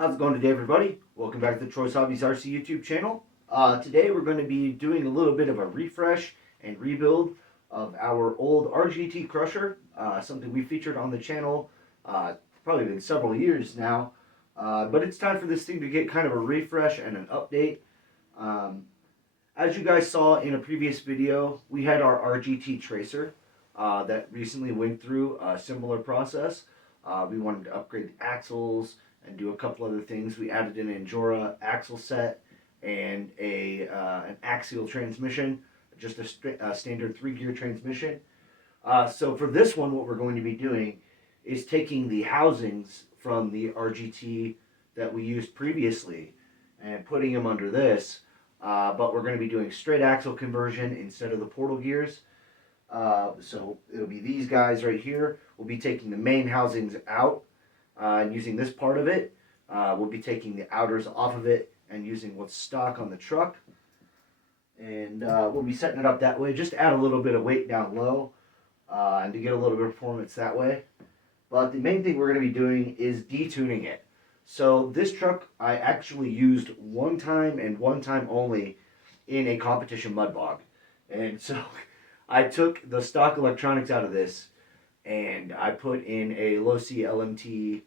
How's it going today, everybody? Welcome back to the Troy's Hobbies RC YouTube channel. Today we're going to be doing a little bit of a refresh and rebuild of our old RGT Crusher, something we featured on the channel probably been several years now. But it's time for this thing to get kind of a refresh and an update. As you guys saw in a previous video, we had our RGT Tracer that recently went through a similar process. We wanted to upgrade the axles and do a couple other things. We added an Angora axle set and an axial transmission, just a standard 3-gear transmission. So for this one, what we're going to be doing is taking the housings from the RGT that we used previously and putting them under this, but we're going to be doing straight axle conversion instead of the portal gears. So it'll be these guys right here. We'll be taking the main housings out and using this part of it. We'll be taking the outers off of it and using what's stock on the truck. And we'll be setting it up that way, just to add a little bit of weight down low and to get a little bit of performance that way. But the main thing we're going to be doing is detuning it. So this truck I actually used one time and one time only in a competition mud bog. And so I took the stock electronics out of this and I put in a low C LMT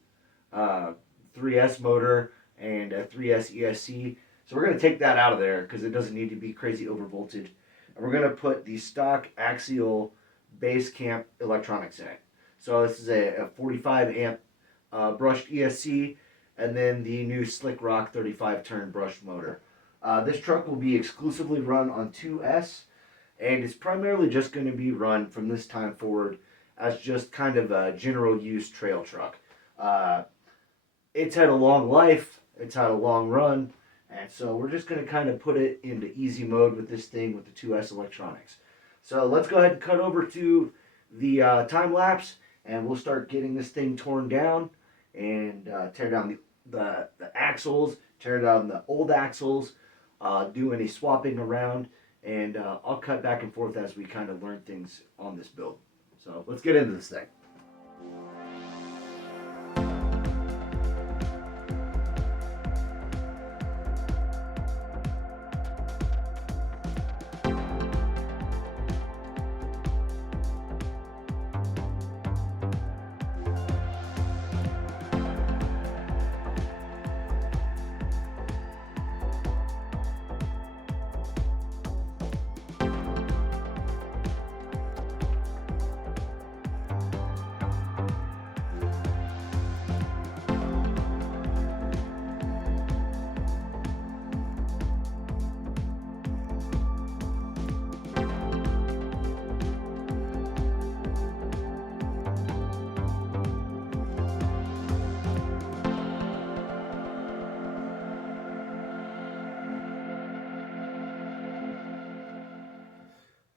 3S motor and a 3S ESC. So we're going to take that out of there because it doesn't need to be crazy overvolted. And we're going to put the stock axial base camp electronics in it. So this is a 45 amp brushed ESC and then the new Slick Rock 35 turn brushed motor. This truck will be exclusively run on 2S and it's primarily just going to be run from this time forward as just kind of a general use trail truck. It's had a long life, it's had a long run, and so we're just going to kind of put it into easy mode with this thing with the 2S electronics. So let's go ahead and cut over to the time lapse and we'll start getting this thing torn down and tear down the axles, tear down the old axles, do any swapping around, and I'll cut back and forth as we kind of learn things on this build. So let's get into this thing.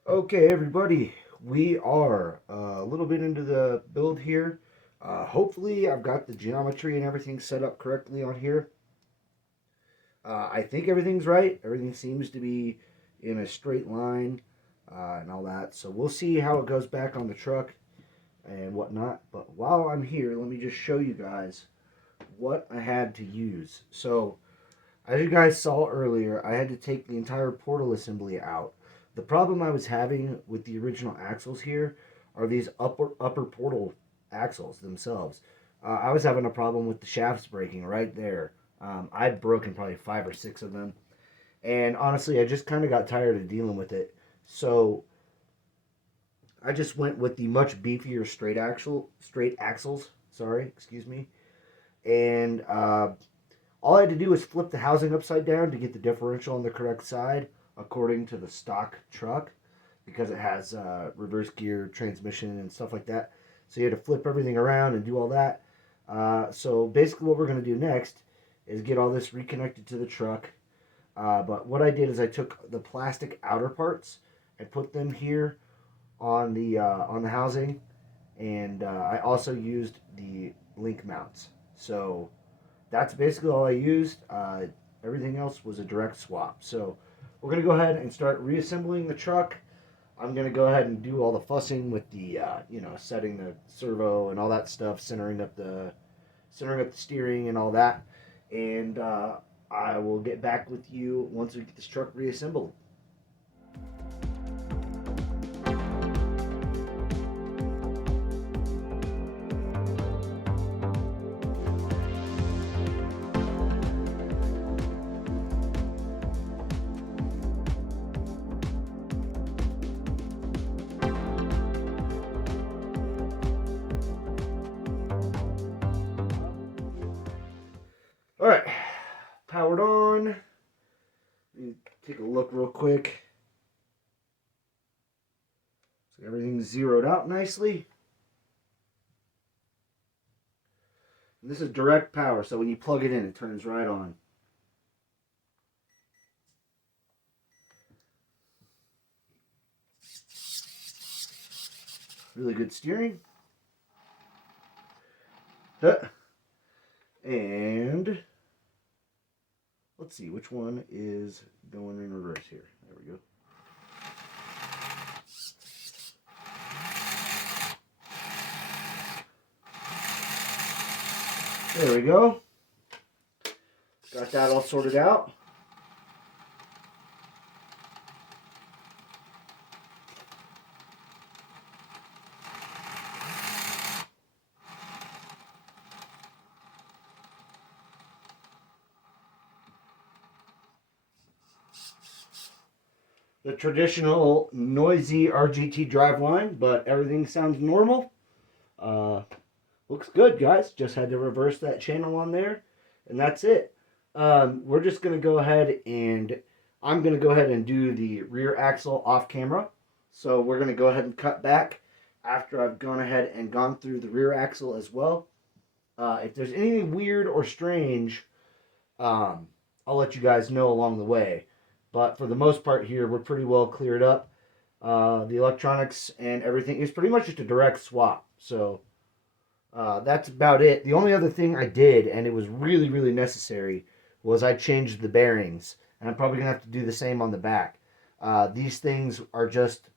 Okay, everybody, we are a little bit into the build here. Hopefully, I've got the geometry and everything set up correctly on here. I think everything's right. Everything seems to be in a straight line and all that. So we'll see how it goes back on the truck and whatnot. But while I'm here, let me just show you guys what I had to use. So, as you guys saw earlier, I had to take the entire portal assembly out. The problem I was having with the original axles here are these upper portal axles themselves. I was having a problem with the shafts breaking right there. I'd broken probably 5 or 6 of them. And honestly, I just kind of got tired of dealing with it. So I just went with the much beefier straight axles. And all I had to do was flip the housing upside down to get the differential on the correct side, according to the stock truck, because it has reverse gear transmission and stuff like that. So you had to flip everything around and do all that. So basically what we're going to do next is get all this reconnected to the truck. But what I did is I took the plastic outer parts and put them here on the housing, and I also used the link mounts. So that's basically all I used. Everything else was a direct swap. So we're going to go ahead and start reassembling the truck. I'm going to go ahead and do all the fussing with the, setting the servo and all that stuff, centering up the steering and all that. and I will get back with you once we get this truck reassembled. All right, powered on. Let me take a look real quick. So everything's zeroed out nicely. And this is direct power, so when you plug it in, it turns right on. Really good steering. And let's see which one is going in reverse here. There we go. There we go. Got that all sorted out. The traditional noisy RGT driveline, but everything sounds normal. Looks good, guys. Just had to reverse that channel on there, and that's it. We're just going to go ahead and I'm going to go ahead and do the rear axle off camera. So we're going to go ahead and cut back after I've gone ahead and gone through the rear axle as well. If there's anything weird or strange, I'll let you guys know along the way. But for the most part here, we're pretty well cleared up. The electronics and everything is pretty much just a direct swap. So that's about it. The only other thing I did, and it was really, really necessary, was I changed the bearings. And I'm probably going to have to do the same on the back. These things are just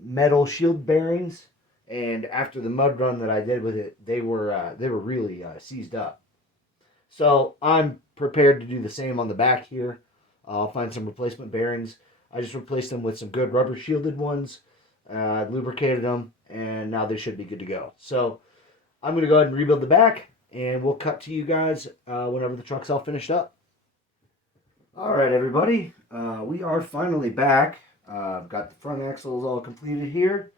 metal shield bearings. And after the mud run that I did with it, they were really seized up. So I'm prepared to do the same on the back here. I'll find some replacement bearings. I just replaced them with some good rubber shielded ones. Lubricated them, and now they should be good to go. So I'm going to go ahead and rebuild the back, and we'll cut to you guys whenever the truck's all finished up. All right, everybody. We are finally back. I've got the front axles all completed here.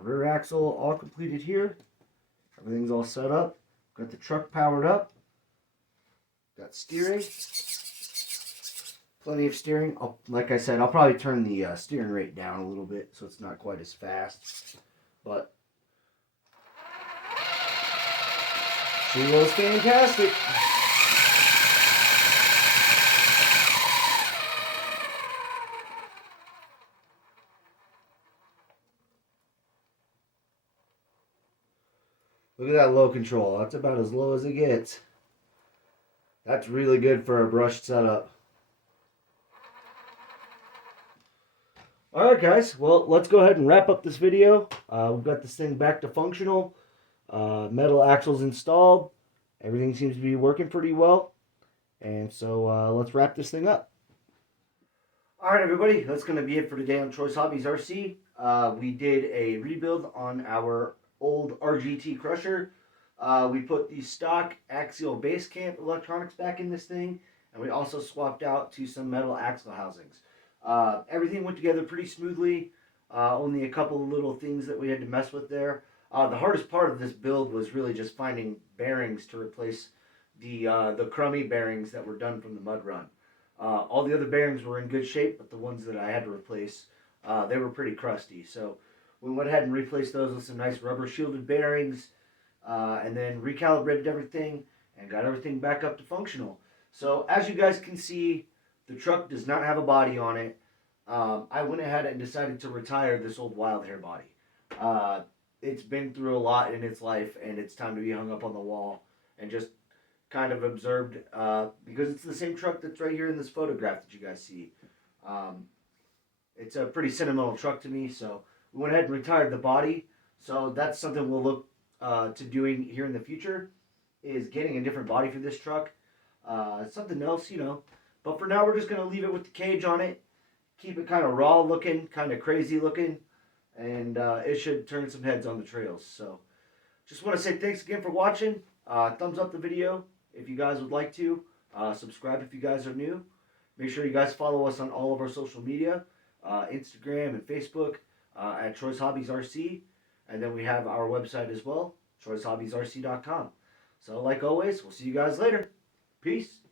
Rear axle all completed here. Everything's all set up. Got the truck powered up. Got steering. Plenty of steering. Like I said, I'll probably turn the steering rate down a little bit so it's not quite as fast. But she was fantastic. Look at that low control. That's about as low as it gets. That's really good for a brushed setup. Alright guys, well let's go ahead and wrap up this video. We've got this thing back to functional. Metal axles installed. Everything seems to be working pretty well. And so let's wrap this thing up. Alright everybody, that's going to be it for today on Troy's Hobbies RC. We did a rebuild on our old RGT Crusher. We put the stock axial base camp electronics back in this thing. And we also swapped out to some metal axle housings. Everything went together pretty smoothly. Only a couple of little things that we had to mess with there. The hardest part of this build was really just finding bearings to replace the crummy bearings that were done from the mud run. All the other bearings were in good shape, but the ones that I had to replace, they were pretty crusty. So we went ahead and replaced those with some nice rubber shielded bearings, and then recalibrated everything and got everything back up to functional. So as you guys can see, the truck does not have a body on it. I went ahead and decided to retire this old wild hair body. It's been through a lot in its life, and it's time to be hung up on the wall and just kind of observed, because it's the same truck that's right here in this photograph that you guys see. It's a pretty sentimental truck to me, so we went ahead and retired the body. So that's something we'll look to doing here in the future, is getting a different body for this truck. Something else, But for now, we're just going to leave it with the cage on it. Keep it kind of raw looking, kind of crazy looking. And it should turn some heads on the trails. So just want to say thanks again for watching. Thumbs up the video if you guys would like to. Subscribe if you guys are new. Make sure you guys follow us on all of our social media. Instagram and Facebook at Troy's Hobbies RC. And then we have our website as well, troyshobbiesrc.com. So like always, we'll see you guys later. Peace.